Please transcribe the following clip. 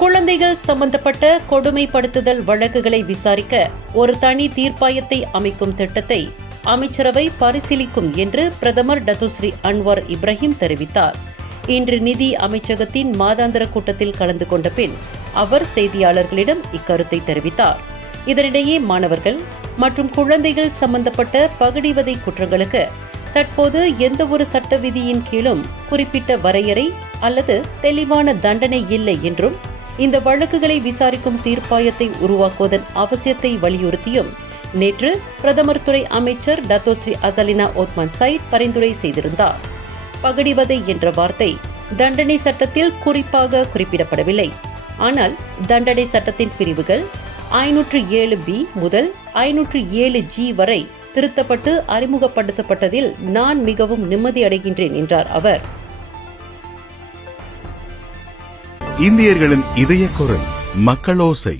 குழந்தைகள் சம்பந்தப்பட்ட கொடுமைப்படுத்துதல் வழக்குகளை விசாரிக்க ஒரு தனி தீர்ப்பாயத்தை அமைக்கும் திட்டத்தை அமைச்சரவை பரிசீலிக்கும் என்று பிரதமர் டத்துஸ்ரீ அன்வார் இப்ராஹிம் தெரிவித்தார். இன்று நிதி அமைச்சகத்தின் மாதாந்திர கூட்டத்தில் கலந்து கொண்ட பின் அவர் செய்தியாளர்களிடம் இக்கருத்தை தெரிவித்தார். இதனிடையே மாணவர்கள் மற்றும் குழந்தைகள் சம்பந்தப்பட்ட பகடிவதை குற்றங்களுக்கு தற்போது எந்தவொரு சட்ட விதியின் கீழும் குறிப்பிட்ட வரையறை அல்லது தெளிவான தண்டனை இல்லை என்றும் இந்த வழக்குகளை விசாரிக்கும் தீர்ப்பாயத்தை உருவாக்குவதன் அவசியத்தை வலியுறுத்தியும் நேற்று பிரதமர் துறை அமைச்சர் டத்தோஸ்ரீ அசலினா ஓத்மான் சைட் பரிந்துரை செய்திருந்தார். பகடிவதை என்ற வார்த்தை தண்டனை சட்டத்தில் குறிப்பாக குறிப்பிடப்படவில்லை. ஆனால் தண்டனை சட்டத்தின் பிரிவுகள் 507B முதல் 507G வரை திருத்தப்பட்டு அறிமுகப்படுத்தப்பட்டதில் நான் மிகவும் நிம்மதி அடைகின்றேன் என்றார் அவர். இந்தியர்களின் இதய குரல் மக்களோசை.